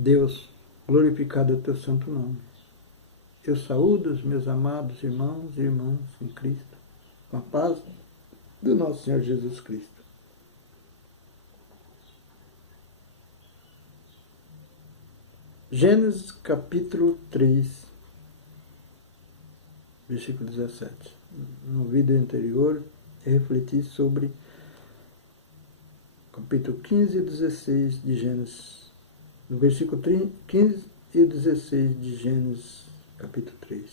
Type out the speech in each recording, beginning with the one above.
Deus, glorificado é o teu santo nome. Eu saúdo os meus amados irmãos e irmãs em Cristo, com a paz do nosso Senhor Jesus Cristo. Gênesis capítulo 3, versículo 17. No vídeo anterior, eu refleti sobre capítulo 15 e 16 de Gênesis, no versículo 15 e 16 de Gênesis capítulo 3.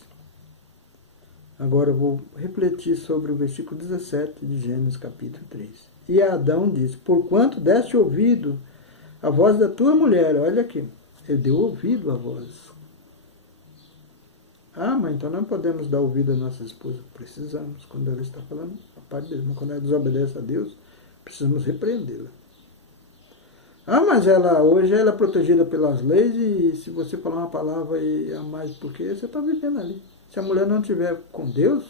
Agora eu vou refletir sobre o versículo 17 de Gênesis capítulo 3. E Adão disse: porquanto deste ouvido a voz da tua mulher, olha aqui, ele deu ouvido à voz. Ah, mas então não podemos dar ouvido à nossa esposa. Precisamos, quando ela está falando a parte de Deus. Mas quando ela desobedece a Deus, precisamos repreendê-la. Ah, mas hoje ela é protegida pelas leis e se você falar uma palavra e a mais porque você está vivendo ali. Se a mulher não estiver com Deus,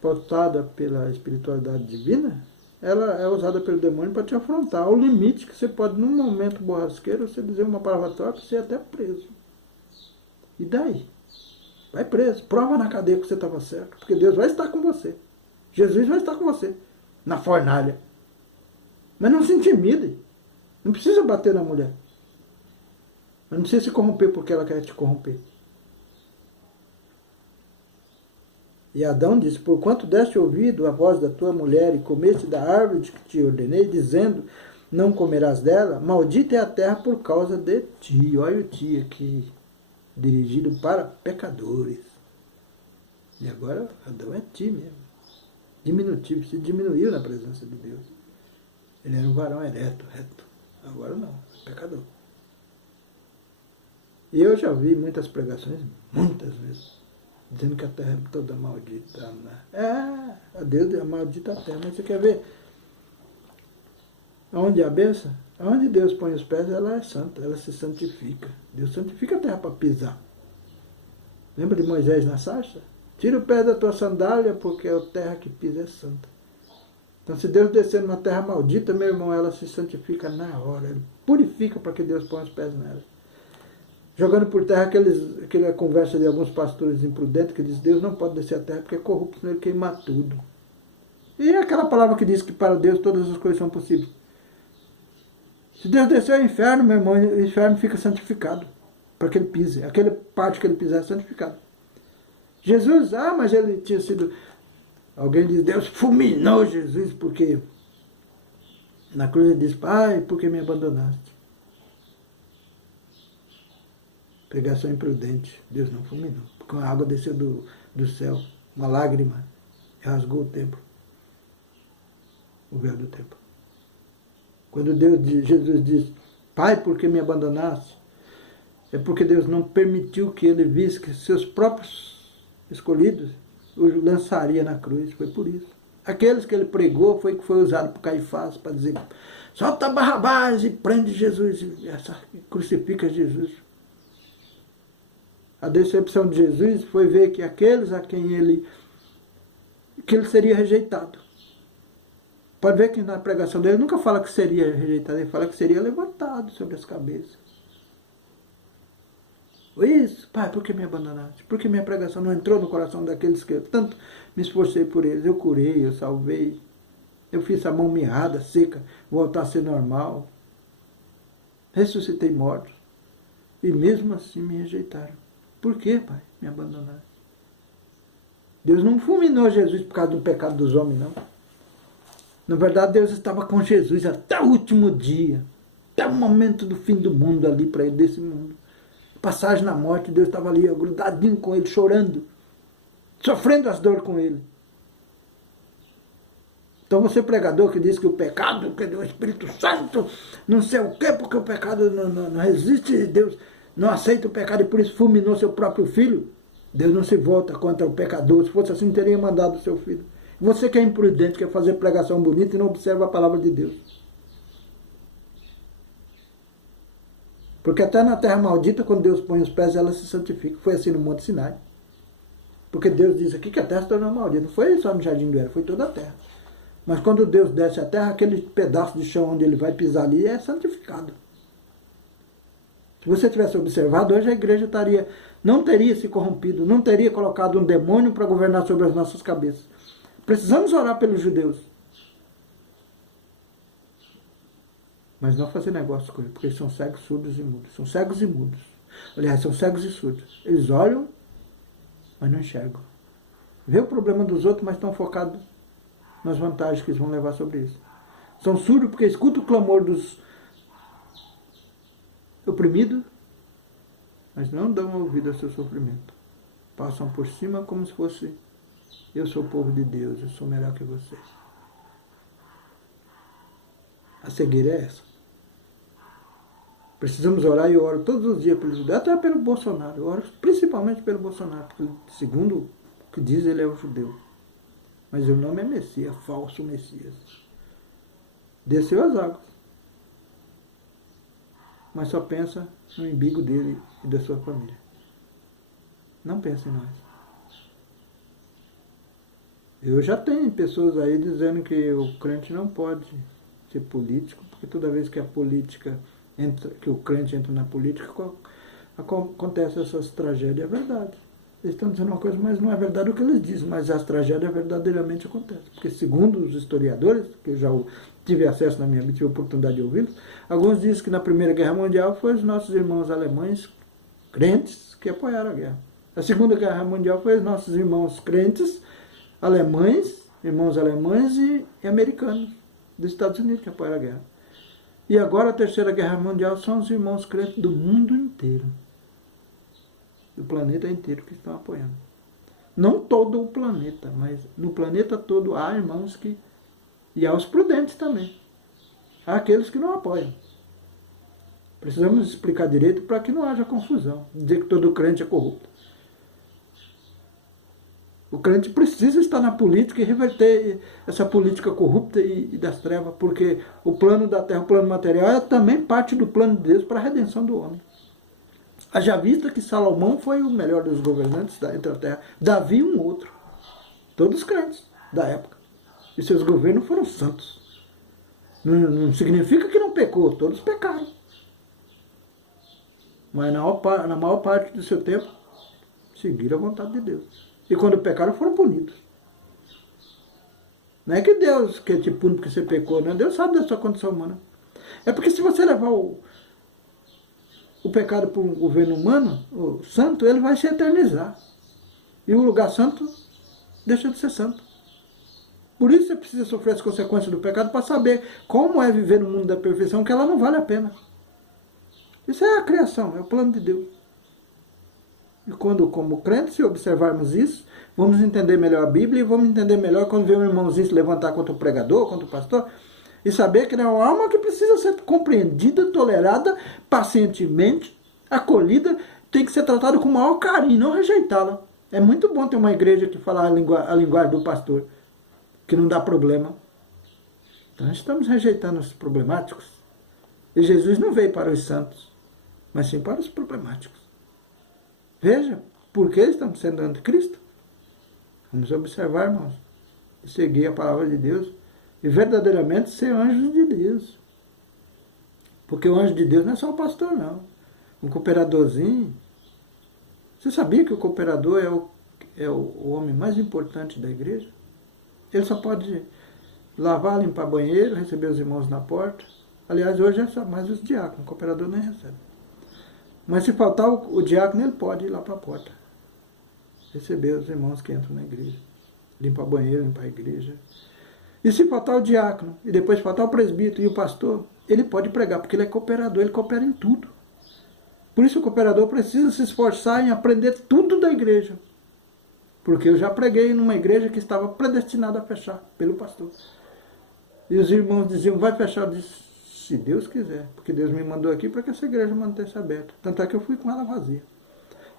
pautada pela espiritualidade divina, ela é usada pelo demônio para te afrontar. Ao limite que você pode, num momento borrasqueiro, você dizer uma palavra torta, você é até preso. E daí? Vai preso. Prova na cadeia que você estava certo. Porque Deus vai estar com você. Jesus vai estar com você. Na fornalha. Mas não se intimide. Não precisa bater na mulher. Mas não precisa se corromper porque ela quer te corromper. E Adão disse: porquanto deste ouvido a voz da tua mulher e comeste da árvore que te ordenei, dizendo, não comerás dela, maldita é a terra por causa de ti. Olha o ti aqui, dirigido para pecadores. E agora Adão é ti mesmo. Diminutivo, se diminuiu na presença de Deus. Ele era um varão ereto, reto. Agora não, é pecador. E eu já vi muitas pregações, muitas vezes, dizendo que a terra é toda maldita. Né? A Deus é maldita a terra, mas você quer ver onde é a bênção? Onde Deus põe os pés, ela é santa, ela se santifica. Deus santifica a terra para pisar. Lembra de Moisés na sarça? Tira o pé da tua sandália, porque a terra que pisa é santa. Então, se Deus descer numa terra maldita, meu irmão, ela se santifica na hora. Ele purifica para que Deus ponha os pés nela. Jogando por terra aquela conversa de alguns pastores imprudentes que diz: Deus não pode descer a terra porque é corrupto, senão ele queima tudo. E é aquela palavra que diz que para Deus todas as coisas são possíveis. Se Deus descer ao inferno, meu irmão, o inferno fica santificado para que ele pise. Aquela parte que ele pisar é santificado. Jesus, mas ele tinha sido... Alguém diz: Deus fulminou Jesus porque na cruz ele diz: Pai, por que me abandonaste? Pregação imprudente. Deus não fulminou. Porque a água desceu do céu, uma lágrima, rasgou o templo, o véu do templo. Quando Jesus diz: Pai, por que me abandonaste? É porque Deus não permitiu que ele visse que seus próprios escolhidos o lançaria na cruz. Foi por isso. Aqueles que ele pregou foi usado por Caifás para dizer: solta Barrabás e prende Jesus, e crucifica Jesus. A decepção de Jesus foi ver que aqueles a quem ele seria rejeitado. Pode ver que na pregação dele nunca fala que seria rejeitado, ele fala que seria levantado sobre as cabeças. Isso, Pai, por que me abandonaste? Por que minha pregação não entrou no coração daqueles que eu tanto me esforcei por eles? Eu curei, eu salvei, eu fiz a mão mirrada, seca, voltar a ser normal. Ressuscitei mortos. E mesmo assim me rejeitaram. Por que, Pai, me abandonaste? Deus não fulminou Jesus por causa do pecado dos homens, não. Na verdade, Deus estava com Jesus até o último dia, até o momento do fim do mundo ali para ele, desse mundo. Passagem na morte, Deus estava ali, grudadinho com ele, chorando, sofrendo as dores com ele. Então você pregador que diz que o pecado, que o Espírito Santo, não sei o quê, porque o pecado não resiste, Deus não aceita o pecado e por isso fulminou seu próprio filho. Deus não se volta contra o pecador, se fosse assim teria mandado o seu filho. Você que é imprudente, quer fazer pregação bonita e não observa a palavra de Deus. Porque até na terra maldita, quando Deus põe os pés, ela se santifica. Foi assim no Monte Sinai. Porque Deus diz aqui que a terra se tornou maldita. Não foi só no Jardim do Éden, foi toda a terra. Mas quando Deus desce a terra, aquele pedaço de chão onde ele vai pisar ali é santificado. Se você tivesse observado, hoje a igreja não teria se corrompido, não teria colocado um demônio para governar sobre as nossas cabeças. Precisamos orar pelos judeus. Mas não fazer negócio com eles, porque eles são cegos, surdos e mudos. São cegos e mudos. Aliás, são cegos e surdos. Eles olham, mas não enxergam. Vê o problema dos outros, mas estão focados nas vantagens que eles vão levar sobre isso. São surdos porque escutam o clamor dos oprimidos, mas não dão ouvido ao seu sofrimento. Passam por cima como se fosse: eu sou o povo de Deus, eu sou melhor que você. A cegueira é essa. Precisamos orar, e eu oro todos os dias pelo judeu, até pelo Bolsonaro. Eu oro principalmente pelo Bolsonaro, porque, segundo o que diz, ele é o judeu. Mas o nome é Messias, falso Messias. Desceu as águas. Mas só pensa no umbigo dele e da sua família. Não pensa em nós. Eu já tenho pessoas aí dizendo que o crente não pode ser político, porque toda vez que a política que o crente entra na política, acontece essas tragédias. É verdade. Eles estão dizendo uma coisa, mas não é verdade o que eles dizem, mas as tragédias verdadeiramente acontecem. Porque segundo os historiadores, que eu já tive acesso na minha vida, tive a oportunidade de ouvi-los, alguns dizem que na Primeira Guerra Mundial foi os nossos irmãos alemães crentes que apoiaram a guerra. A Segunda Guerra Mundial foi os nossos irmãos crentes alemães, irmãos alemães e americanos dos Estados Unidos que apoiaram a guerra. E agora a Terceira Guerra Mundial são os irmãos crentes do mundo inteiro. Do planeta inteiro que estão apoiando. Não todo o planeta, mas no planeta todo há irmãos que... E há os prudentes também. Há aqueles que não apoiam. Precisamos explicar direito para que não haja confusão. Dizer que todo crente é corrupto. O crente precisa estar na política e reverter essa política corrupta e das trevas, porque o plano da terra, o plano material, é também parte do plano de Deus para a redenção do homem. Haja vista que Salomão foi o melhor dos governantes entre a terra. Davi, um outro. Todos crentes da época. E seus governos foram santos. Não significa que não pecou, todos pecaram. Mas na maior parte do seu tempo, seguiram a vontade de Deus. E quando pecaram, foram punidos. Não é que Deus quer te punir porque você pecou, não. Deus sabe da sua condição humana. É porque se você levar o pecado para um governo humano, o santo, ele vai se eternizar. E o lugar santo deixa de ser santo. Por isso você precisa sofrer as consequências do pecado para saber como é viver no mundo da perfeição, que ela não vale a pena. Isso é a criação, é o plano de Deus. E quando, como crentes, se observarmos isso, vamos entender melhor a Bíblia e vamos entender melhor quando vê um irmãozinho se levantar contra o pregador, contra o pastor, e saber que é uma alma que precisa ser compreendida, tolerada, pacientemente, acolhida, tem que ser tratada com o maior carinho, não rejeitá-la. É muito bom ter uma igreja que fala a linguagem do pastor, que não dá problema. Então nós estamos rejeitando os problemáticos. E Jesus não veio para os santos, mas sim para os problemáticos. Veja, por que estamos sendo anticristo? Vamos observar, irmãos, e seguir a palavra de Deus, e verdadeiramente ser anjos de Deus. Porque o anjo de Deus não é só o pastor, não. Um cooperadorzinho. Você sabia que o cooperador é o homem mais importante da igreja? Ele só pode lavar, limpar banheiro, receber os irmãos na porta. Aliás, hoje é só mais os diáconos, o cooperador nem recebe. Mas se faltar o diácono, ele pode ir lá para a porta. Receber os irmãos que entram na igreja. Limpar banheiro, limpar a igreja. E se faltar o diácono, e depois faltar o presbítero e o pastor, ele pode pregar, porque ele é cooperador, ele coopera em tudo. Por isso o cooperador precisa se esforçar em aprender tudo da igreja. Porque eu já preguei numa igreja que estava predestinada a fechar pelo pastor. E os irmãos diziam, vai fechar? Eu disse, se Deus quiser, porque Deus me mandou aqui para que essa igreja mantivesse aberta. Tanto é que eu fui com ela vazia.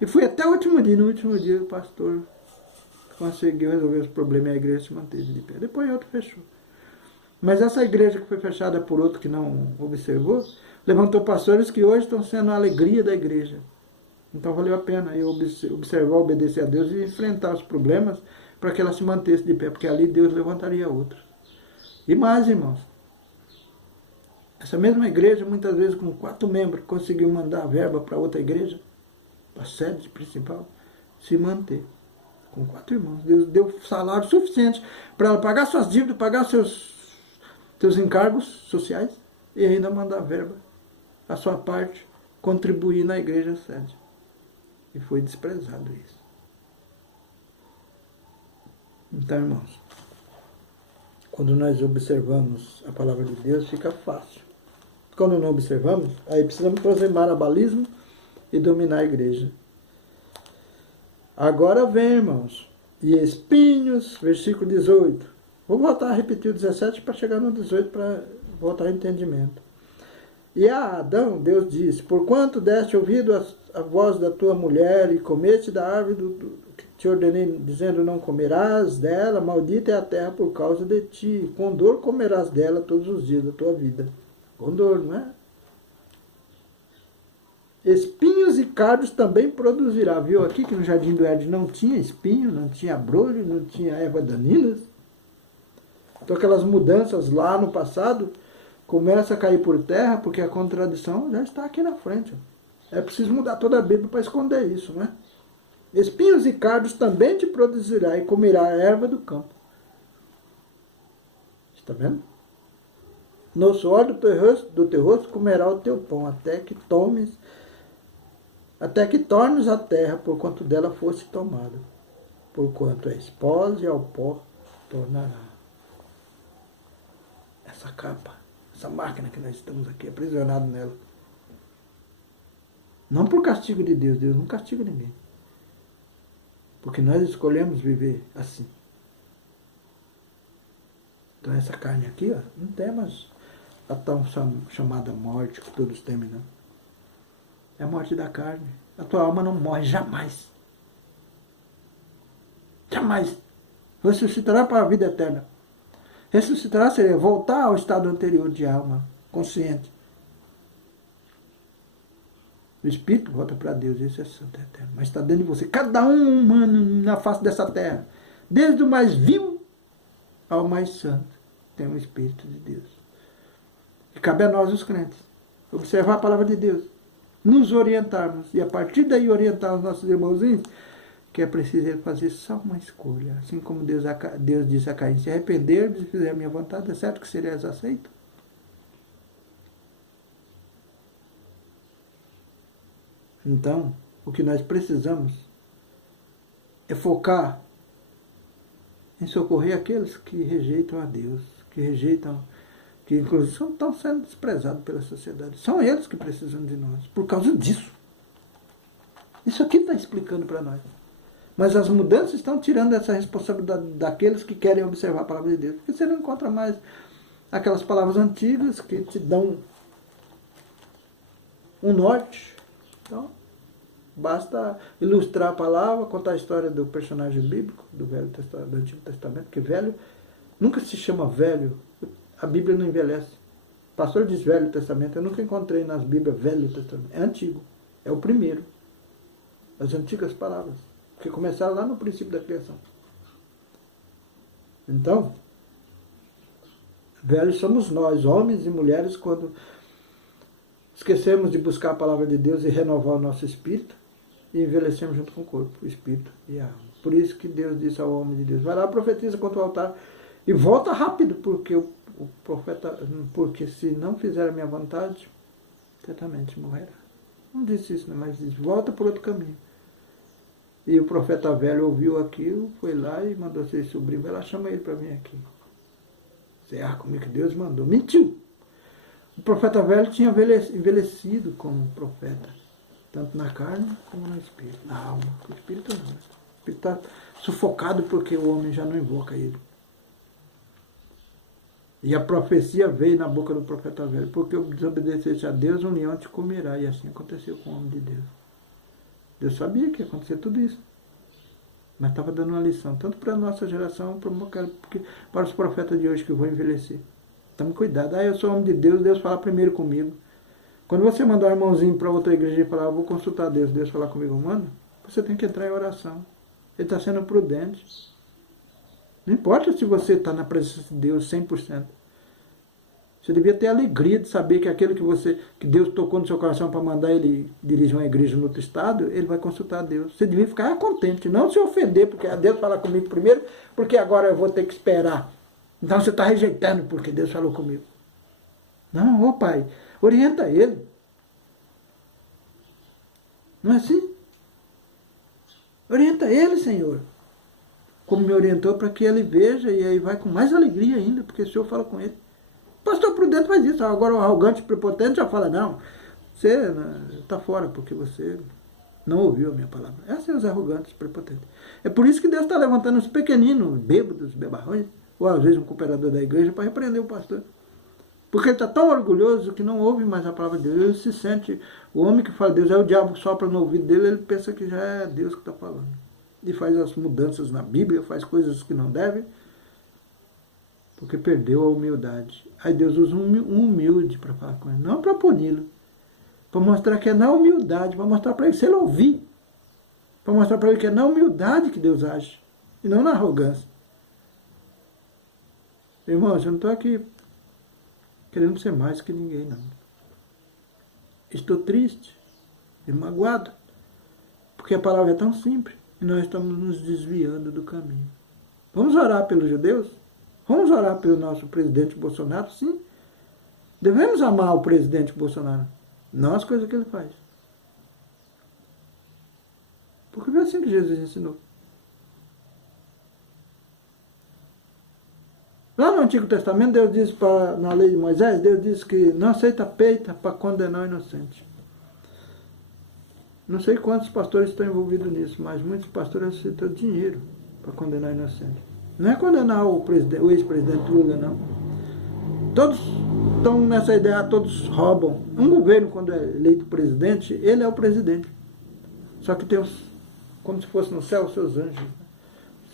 E fui até o último dia. No último dia o pastor conseguiu resolver os problemas e a igreja se manteve de pé. Depois outro fechou. Mas essa igreja que foi fechada por outro que não observou, levantou pastores que hoje estão sendo a alegria da igreja. Então valeu a pena eu observar, obedecer a Deus e enfrentar os problemas para que ela se mantesse de pé, porque ali Deus levantaria outros. E mais, irmãos, Essa mesma igreja, muitas vezes com 4 membros, conseguiu mandar a verba para outra igreja, para a sede principal, se manter. Com 4 irmãos. Deus deu salário suficiente para ela pagar suas dívidas, pagar seus encargos sociais e ainda mandar verba, a sua parte, contribuir na igreja sede. E foi desprezado isso. Então, irmãos, quando nós observamos a palavra de Deus, fica fácil. Quando não observamos, aí precisamos trazer marabalismo e dominar a igreja. Agora vem, irmãos, e espinhos, versículo 18. Vou voltar a repetir o 17 para chegar no 18 para voltar ao entendimento. E a Adão, Deus disse, porquanto deste ouvido a voz da tua mulher e comeste da árvore que te ordenei, dizendo não comerás dela, maldita é a terra por causa de ti, com dor comerás dela todos os dias da tua vida. Com dor, não é? Espinhos e cardos também produzirá. Viu aqui que no jardim do Éden não tinha espinho, não tinha abrolho, não tinha erva daninhas? Então aquelas mudanças lá no passado começam a cair por terra porque a contradição já está aqui na frente. É preciso mudar toda a Bíblia para esconder isso, né? Espinhos e cardos também te produzirá e comerá a erva do campo. Está vendo? No suor do teu rosto comerá o teu pão, até que tornes a terra, porquanto dela fosse tomada. Porquanto és pó e ao pó tornará. Essa capa, essa máquina que nós estamos aqui, aprisionados nela. Não por castigo de Deus, Deus não castiga ninguém. Porque nós escolhemos viver assim. Então essa carne aqui, ó, não tem mais a tão chamada morte que todos temem, não. É a morte da carne. A tua alma não morre jamais. Jamais. Ressuscitará para a vida eterna. Ressuscitará seria voltar ao estado anterior de alma, consciente. O espírito volta para Deus, esse é santo e eterno. Mas está dentro de você, cada um humano na face dessa terra, desde o mais vil ao mais santo, tem um espírito de Deus. E cabe a nós, os crentes, observar a palavra de Deus, nos orientarmos e a partir daí orientar os nossos irmãozinhos, que é preciso ele fazer só uma escolha. Assim como Deus disse a Caim, se arrepender de fizer a minha vontade, é certo que serás aceito? Então, o que nós precisamos é focar em socorrer aqueles que rejeitam a Deus, que inclusive estão sendo desprezados pela sociedade. São eles que precisam de nós, por causa disso. Isso aqui está explicando para nós. Mas as mudanças estão tirando essa responsabilidade daqueles que querem observar a palavra de Deus. Porque você não encontra mais aquelas palavras antigas que te dão um norte. Então, basta ilustrar a palavra, contar a história do personagem bíblico, do Antigo Testamento, que velho nunca se chama velho. A Bíblia não envelhece. O pastor diz Velho Testamento. Eu nunca encontrei nas Bíblias Velho Testamento. É antigo. É o primeiro. As antigas palavras. Que começaram lá no princípio da criação. Então, velhos somos nós, homens e mulheres, quando esquecemos de buscar a palavra de Deus e renovar o nosso espírito e envelhecemos junto com o corpo, o espírito e a alma. Por isso que Deus disse ao homem de Deus, vai lá, profetiza contra o altar e volta rápido, porque o profeta, porque se não fizer a minha vontade, certamente morrerá. Não disse isso, mas disse, volta por outro caminho. E o profeta velho ouviu aquilo, foi lá e mandou seu sobrinho, vai lá, chama ele para vir aqui. Você comigo que Deus mandou. Mentiu! O profeta velho tinha envelhecido como profeta, tanto na carne como no espírito, na alma. O espírito não. O espírito está sufocado porque o homem já não invoca ele. E a profecia veio na boca do profeta velho, porque eu desobedecesse a Deus, um leão te comerá. E assim aconteceu com o homem de Deus. Deus sabia que ia acontecer tudo isso. Mas estava dando uma lição, tanto para a nossa geração, para os profetas de hoje que vão envelhecer. Tome cuidado. Eu sou homem de Deus, Deus fala primeiro comigo. Quando você mandar um irmãozinho para outra igreja e falar, vou consultar Deus, Deus falar comigo, mano, você tem que entrar em oração. Ele está sendo prudente. Não importa se você está na presença de Deus 100%. Você devia ter a alegria de saber que aquele que Deus tocou no seu coração para mandar ele dirigir uma igreja no outro estado, ele vai consultar a Deus. Você devia ficar contente, não se ofender, porque Deus fala comigo primeiro, porque agora eu vou ter que esperar. Então você está rejeitando porque Deus falou comigo. Não, ô pai, orienta ele. Não é assim? Orienta ele, Senhor. Como me orientou para que ele veja, e aí vai com mais alegria ainda, porque o Senhor fala com ele. O pastor prudente faz isso. Agora o arrogante, prepotente já fala, não, você está fora porque você não ouviu a minha palavra. Esses são os arrogantes, prepotentes. É por isso que Deus está levantando os pequeninos, bêbados, bebarrões, ou às vezes um cooperador da igreja, para repreender o pastor. Porque ele está tão orgulhoso que não ouve mais a palavra de Deus. Ele se sente, o homem que fala Deus, é o diabo que sopra no ouvido dele, ele pensa que já é Deus que está falando. E faz as mudanças na Bíblia, faz coisas que não deve, porque perdeu a humildade. Aí Deus usa um humilde para falar com ele, não para puni-lo, para mostrar que é na humildade, para mostrar para ele, se ele ouvir, para mostrar para ele que é na humildade que Deus age, e não na arrogância. Irmãos, eu não estou aqui querendo ser mais que ninguém, não. Estou triste e magoado, porque a palavra é tão simples, e nós estamos nos desviando do caminho. Vamos orar pelos judeus? Vamos orar pelo nosso presidente Bolsonaro? Sim. Devemos amar o presidente Bolsonaro, não as coisas que ele faz. Porque foi assim que Jesus ensinou. Lá no Antigo Testamento, Deus diz, na lei de Moisés, Deus diz que não aceita peita para condenar o inocente. Não sei quantos pastores estão envolvidos nisso, mas muitos pastores aceitam dinheiro para condenar o inocente. Não é condenar o ex-presidente Lula, não. Todos estão nessa ideia, todos roubam. Um governo, quando é eleito presidente, ele é o presidente. Só que tem os, como se fosse no céu, os seus anjos,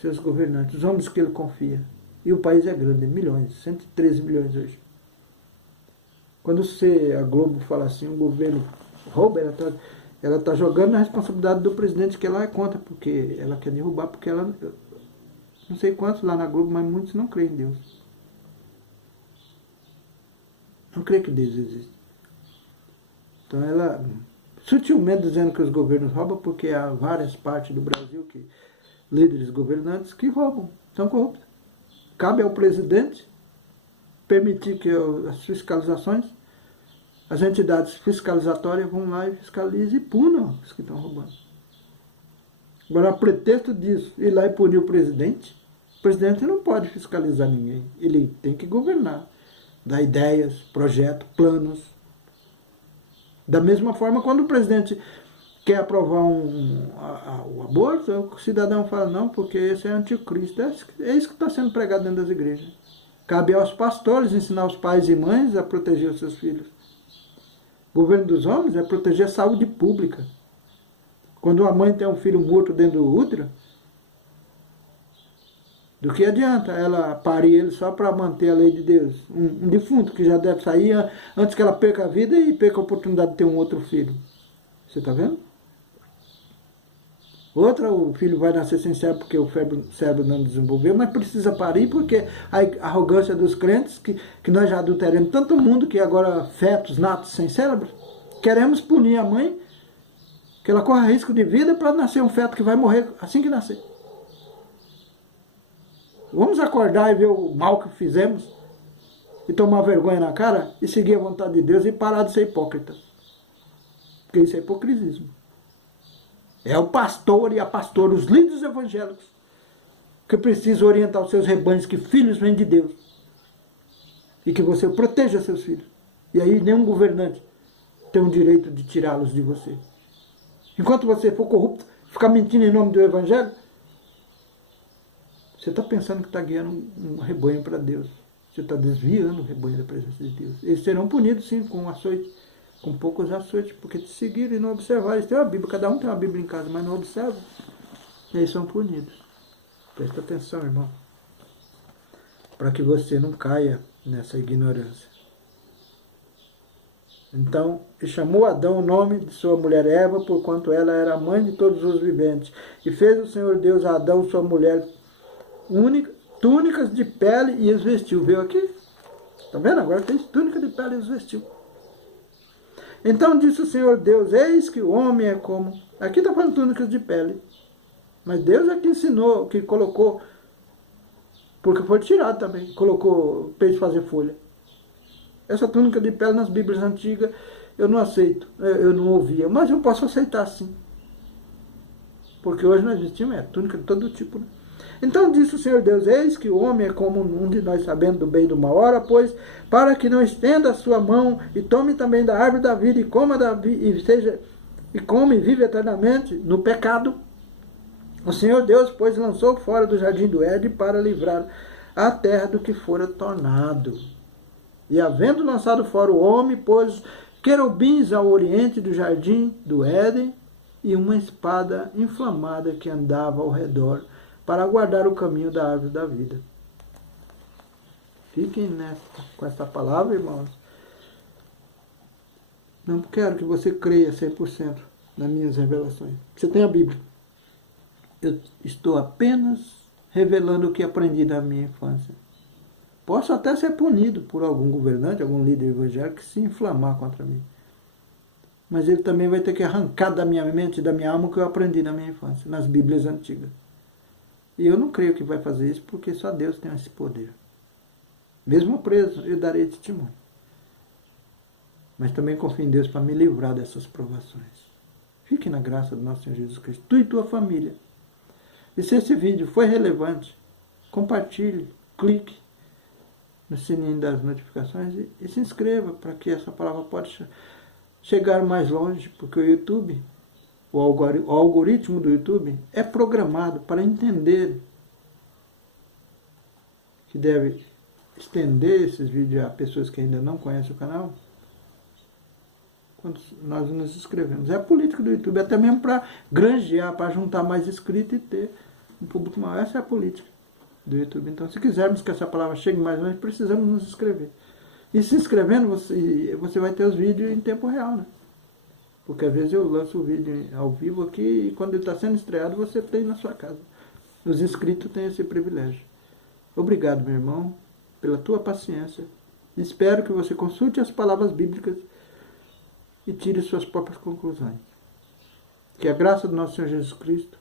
seus governantes, os homens que ele confia. E o país é grande, milhões, 113 milhões hoje. Quando a Globo fala assim, o governo rouba, ela está jogando na responsabilidade do presidente, que ela é contra, porque ela quer derrubar, porque ela... Não sei quantos lá na Globo, mas muitos não creem em Deus. Não creem que Deus existe. Então ela, sutilmente dizendo que os governos roubam, porque há várias partes do Brasil, líderes governantes, que roubam, são corruptos. Cabe ao presidente permitir que as fiscalizações, as entidades fiscalizatórias vão lá e fiscalizem e punam os que estão roubando. Agora, a pretexto disso, ir lá e punir o presidente não pode fiscalizar ninguém. Ele tem que governar, dar ideias, projetos, planos. Da mesma forma, quando o presidente quer aprovar o aborto, o cidadão fala, não, porque esse é anticristo. É isso que está sendo pregado dentro das igrejas. Cabe aos pastores ensinar os pais e mães a proteger os seus filhos. O governo dos homens é proteger a saúde pública. Quando a mãe tem um filho morto dentro do útero, do que adianta ela parir ele só para manter a lei de Deus? Um defunto que já deve sair antes que ela perca a vida e perca a oportunidade de ter um outro filho. Você está vendo? Outra, o filho vai nascer sem cérebro porque o cérebro não desenvolveu, mas precisa parir porque a arrogância dos crentes, que nós já adulteramos tanto mundo que agora fetos natos sem cérebro, queremos punir a mãe, que ela corra risco de vida para nascer um feto que vai morrer assim que nascer. Vamos acordar e ver o mal que fizemos e tomar vergonha na cara e seguir a vontade de Deus e parar de ser hipócrita. Porque isso é hipocrisia. É o pastor e a pastora, os líderes evangélicos, que precisam orientar os seus rebanhos que filhos vêm de Deus. E que você proteja seus filhos. E aí nenhum governante tem o direito de tirá-los de você. Enquanto você for corrupto, ficar mentindo em nome do evangelho, você está pensando que está guiando um rebanho para Deus. Você está desviando o rebanho da presença de Deus. Eles serão punidos, sim, com açoite, com poucos açoites, porque te seguiram e não observaram. Eles têm uma Bíblia, cada um tem uma Bíblia em casa, mas não observam. E eles são punidos. Presta atenção, irmão. Para que você não caia nessa ignorância. Então, ele chamou Adão o nome de sua mulher Eva, porquanto ela era a mãe de todos os viventes. E fez o Senhor Deus a Adão, sua mulher, túnicas de pele e os vestiu. Viu aqui? Está vendo? Agora fez túnica de pele e os vestiu. Então disse o Senhor Deus, eis que o homem é como... Aqui está falando túnicas de pele. Mas Deus é que ensinou, que colocou... Porque foi tirado também. Colocou, fez fazer folha. Essa túnica de pele nas Bíblias antigas eu não aceito. Eu não ouvia. Mas eu posso aceitar sim. Porque hoje nós vestimos túnica de todo tipo, né? Então disse o Senhor Deus, eis que o homem é como um de nós sabendo do bem e do mal. Ora, pois, para que não estenda a sua mão e tome também da árvore da vida e coma e come e vive eternamente no pecado. O Senhor Deus, pois, lançou fora do jardim do Éden para livrar a terra do que fora tornado. E havendo lançado fora o homem, pôs querubins ao oriente do jardim do Éden e uma espada inflamada que andava ao redor para guardar o caminho da árvore da vida. Fiquem com essa palavra, irmãos. Não quero que você creia 100% nas minhas revelações. Você tem a Bíblia. Eu estou apenas revelando o que aprendi na minha infância. Posso até ser punido por algum governante, algum líder evangélico que se inflamar contra mim. Mas ele também vai ter que arrancar da minha mente e da minha alma o que eu aprendi na minha infância, nas Bíblias antigas. E eu não creio que vai fazer isso, porque só Deus tem esse poder. Mesmo preso, eu darei testemunho. Mas também confio em Deus para me livrar dessas provações. Fique na graça do nosso Senhor Jesus Cristo, tu e tua família. E se esse vídeo foi relevante, compartilhe, clique no sininho das notificações e se inscreva para que essa palavra possa chegar mais longe, porque o YouTube, o algoritmo do YouTube é programado para entender que deve estender esses vídeos a pessoas que ainda não conhecem o canal quando nós nos inscrevemos. É a política do YouTube, até mesmo para granjear, para juntar mais inscritos e ter um público maior. Essa é a política do YouTube. Então, se quisermos que essa palavra chegue mais longe, precisamos nos inscrever. E se inscrevendo, você vai ter os vídeos em tempo real, né? Porque às vezes eu lanço o vídeo ao vivo aqui e quando ele está sendo estreado, você tem na sua casa. Os inscritos têm esse privilégio. Obrigado, meu irmão, pela tua paciência. Espero que você consulte as palavras bíblicas e tire suas próprias conclusões. Que a graça do nosso Senhor Jesus Cristo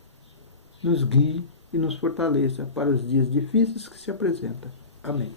nos guie e nos fortaleça para os dias difíceis que se apresentam. Amém.